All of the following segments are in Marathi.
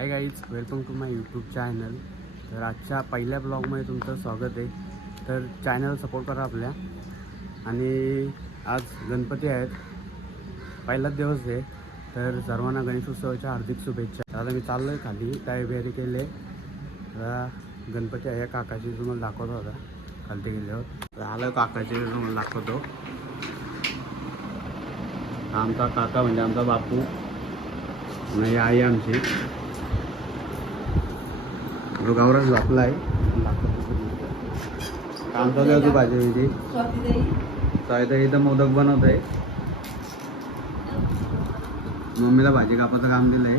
High guys, welcome to my YouTube channel. तर आजच्या पहिल्या ब्लॉगमध्ये तुमचं स्वागत आहे. तर चॅनल सपोर्ट करा आपल्या. आणि आज गणपती आहेत, पहिलाच दिवस आहे. तर सर्वांना गणेशोत्सवाच्या हार्दिक शुभेच्छा. आता मी चाललो आहे खाली, काय तयारी केली आहे. आता गणपती आहे काकाची, तुम्हाला दाखवतो. होता खालती गेल्यावर आलं काकाची, तुम्हाला दाखवतो. आमचा काका म्हणजे आमचा बापू आणि आई आमची. गावरान झोपला आहे. काम चालू होती भाजी तर इथं मोदक बनवत आहे. मम्मीला भाजी कापाचं काम दिलंय,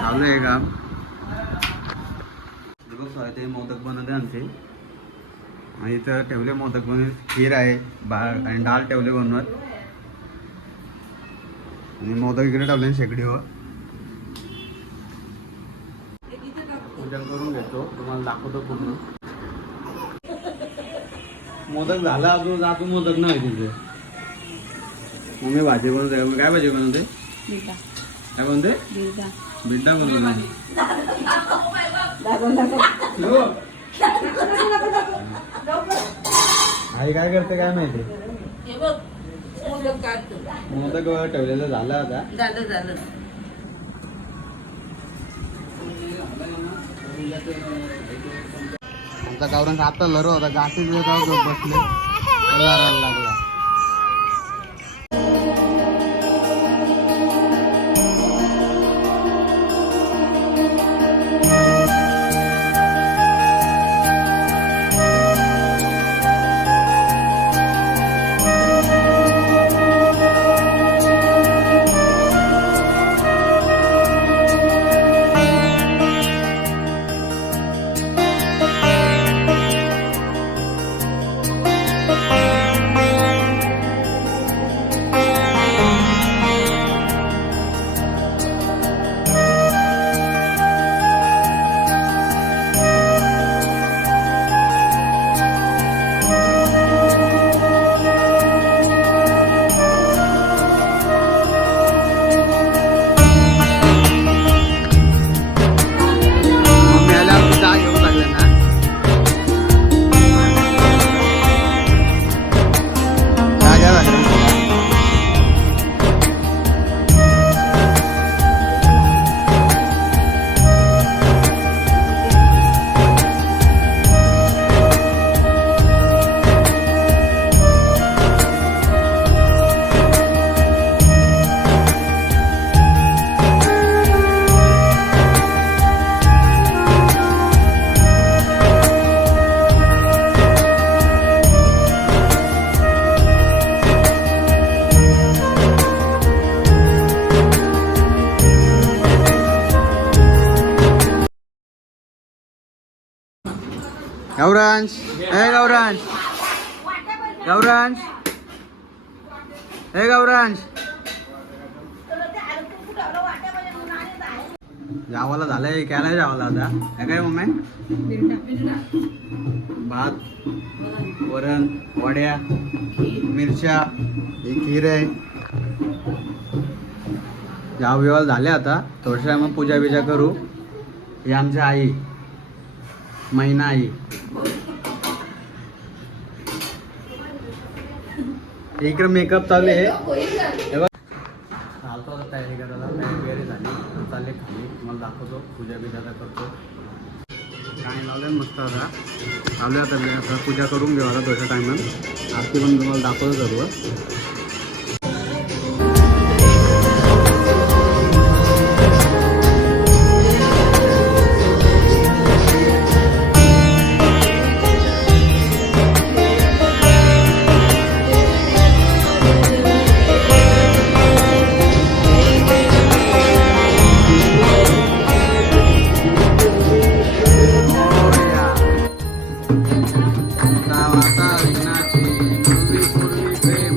चालू आहे काम. ते मोदक बनवते आमचे. आणि इथं ठेवले मोदक बनवून, खीर आहे आणि डाळ ठेवले बनवत. आणि मोदक इकडे ठेवले शेकडीवर. पूजन करून घेतो, तुम्हाला दाखवतो पूर्ण. मोदक झाला अजून मोदक नाही तिथे. मम्मी भाजी बनवते. काय भाजी बनवते? काय बनवते? बिड्डा बनवते. आई काय करते काय माहिती. मोदक ठेवलेलं झालं आता. झालं आमचा गावरान आता लरो होता, गाठी बसले लागला. गौरांश, हे गौरांश, गौरांश, हे गौरांश. जावाला झालंय, काय जावाला आता. हे काय मम्मी? भात, वरण, वड्या, मिरच्या, ही खीर आहे. जाव बिवाल झाले. आता थोडशा मग पूजा बिजा करू. ही आमची आई मैना आई. इकडे मेकअप चालू आहे. चालतो आता तयारी करायला. तयारी झाली, चालले खाली. तुम्हाला दाखवतो, पूजा बिजा करतो. गाणी लावले मस्त. आता लावले. आता पूजा करून घेऊ. आता थोड्या टायमात आरती पण तुम्हाला दाखवतो सर्व. आता विघ्नाची पूर्वी प्रेम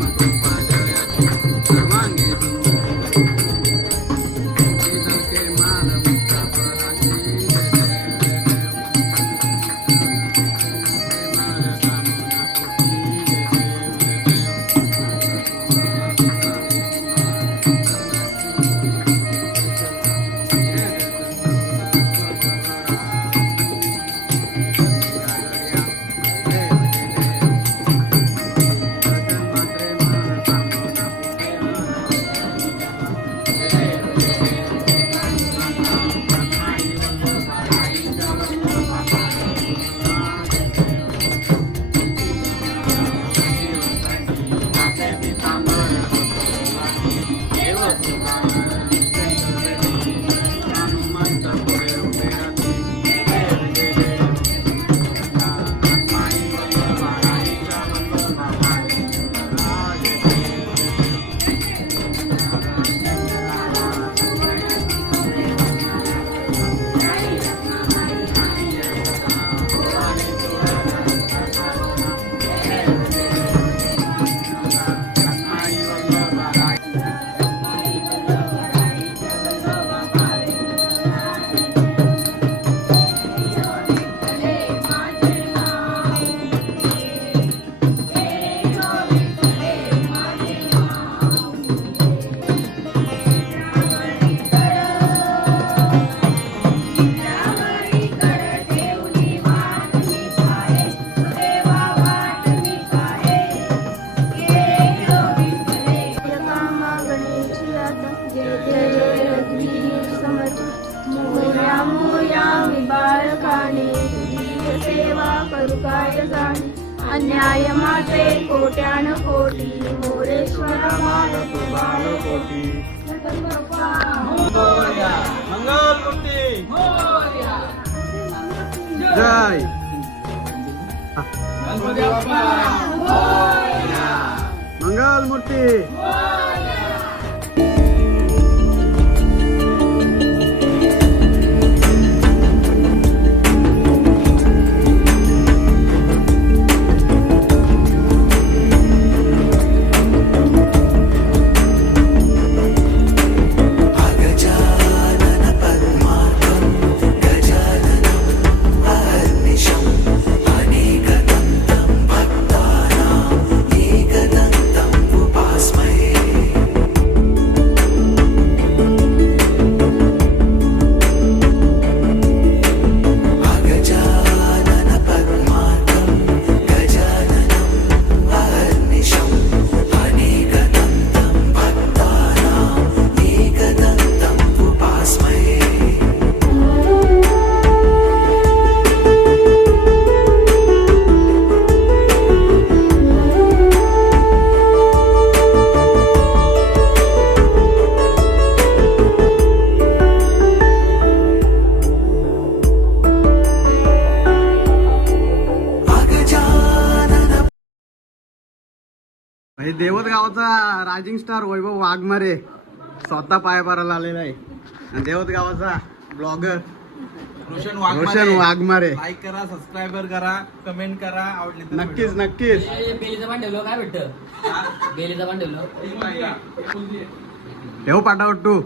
काय जाणी अन्याय माते कोट्यान कोटी मोरेश्वर मालक बालकोटी बाप्पा मंगलमूर्ती जय मंगलमूर्ती हे देवत गावाचा रायझिंग स्टार वैभव वाघमारे स्वतः पाय पारायला आलेला आहे आणि देवत गावाचा ब्लॉगर रोशन वाघमारे लाईक करा, सबस्क्राईबर करा, कमेंट करा, आवडले तर नक्कीच नक्कीच बेलीचं पण ठेवलं काय भेटतं बेलीचं पण ठेवलं ठेव पाठावट तू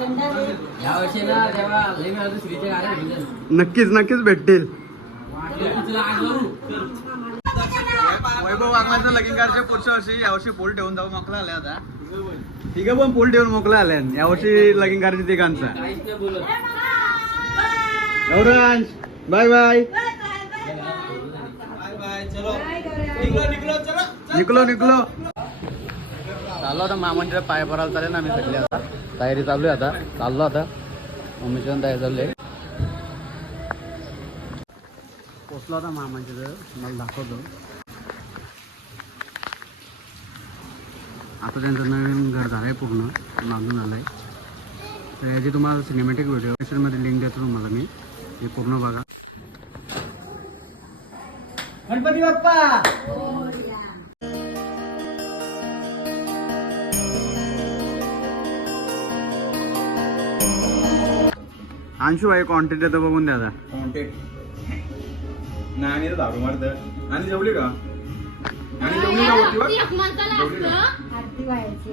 या वर्षी ना तेव्हा लई मिळालं श्रीचे गाड्या भेटलं नक्कीच नक्कीच भेटतील तुला आज करू वैभव वाघमारेचं लगीन कार्याच्या पुढच्या वर्षी यावर्षी पोल ठेवून जाऊ मोकला आले आता तिघं पण पोल ठेवून मोकला आले यावर्षी लगीन कार्याच्या तिघांचा काहीच नाही बोलत Gauransh bye bye bye bye, चलो निघलो चलो निकलो चाललो आता मामांच्या पाय परायला चालेल ना आम्ही सगळे आता तयारी चालू आहे आता चाललो आता मम्मीची पण तयारी चालू आहे पोचलो आता मामांच्या जवळ मला दाखवतो आता त्यांचं नवीन घर झालं आहे पूर्ण बांधून आलं आहे तर याची तुम्हाला सिनेमॅटिक व्हिडिओ मध्ये लिंक देतो तुम्हाला मी हे पूर्ण बघा गणपती बाप्पा अंशू भाई कॉन्टेंट येतो बघून द्या आता नाही दारू मारत आणि जेवली का आणि जेवली का होती बघ? जेवली का? आरती व्हायची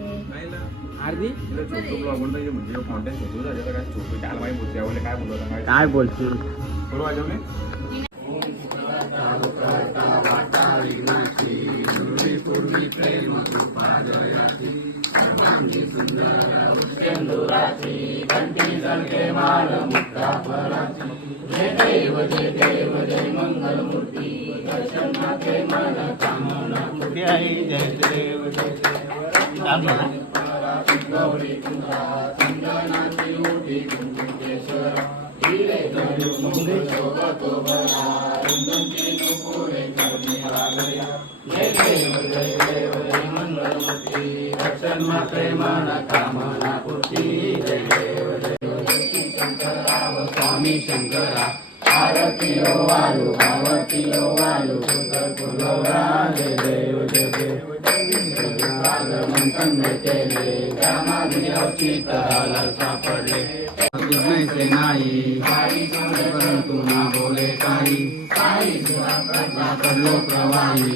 आरती तिला छोटं ब्लॉग म्हणजे कॉन्टेंट होतो झालेलं काय छोटं त्याला माहिती बोलते यावेळेला काय बोलत काय बोलशील बरोबर जेवले स्वामी शंकरा आरती ओ वालू आरती ओ वालू गौरा जय देव मंथन तेले कामाग्नी तराला सापडले से नाही परंतु ना बोले काही पडलो प्रवाही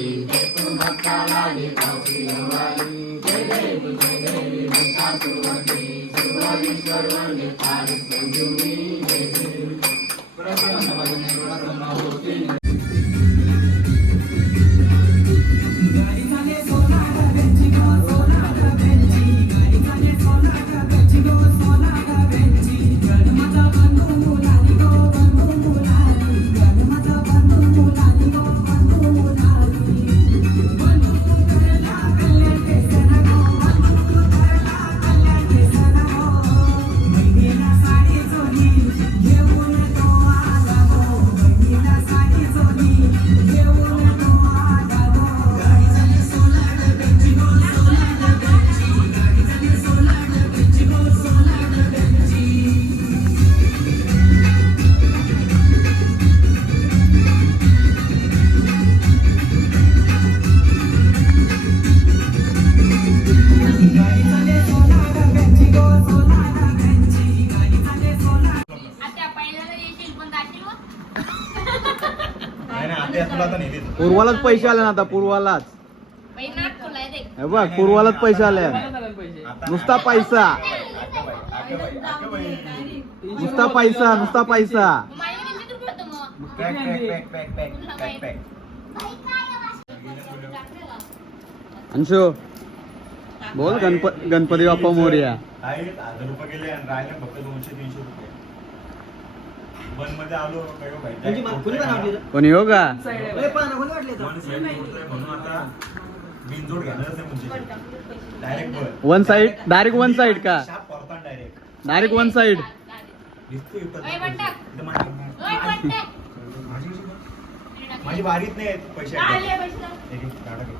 पूर्वालाच पैसे आले ना आता पूर्वालाच बाई नाक फुलाय देख. हे बघ पूर्वालाच पैसे आले नुसता पैसा नुसता पैसा नुसता पैसा माझ्या किती रुपये होतं मग? अंशु बोल गणपती बाप्पा मोरया. 1000 रुपये गेले आणि राहिले फक्त 200-300 रुपये. वन मध्ये आलो कोणी हो का वन साईड मोडतोय म्हणून आता बिनजोड घेणारच आहे म्हणजे direct one side direct one side का डायरेक्ट डायरेक्ट वन साइड ओय बंटक. ओय बंटक. माझी बारीत नाही आहेत पैसे आले पैसे लाव. एक- एक, टाटा घे.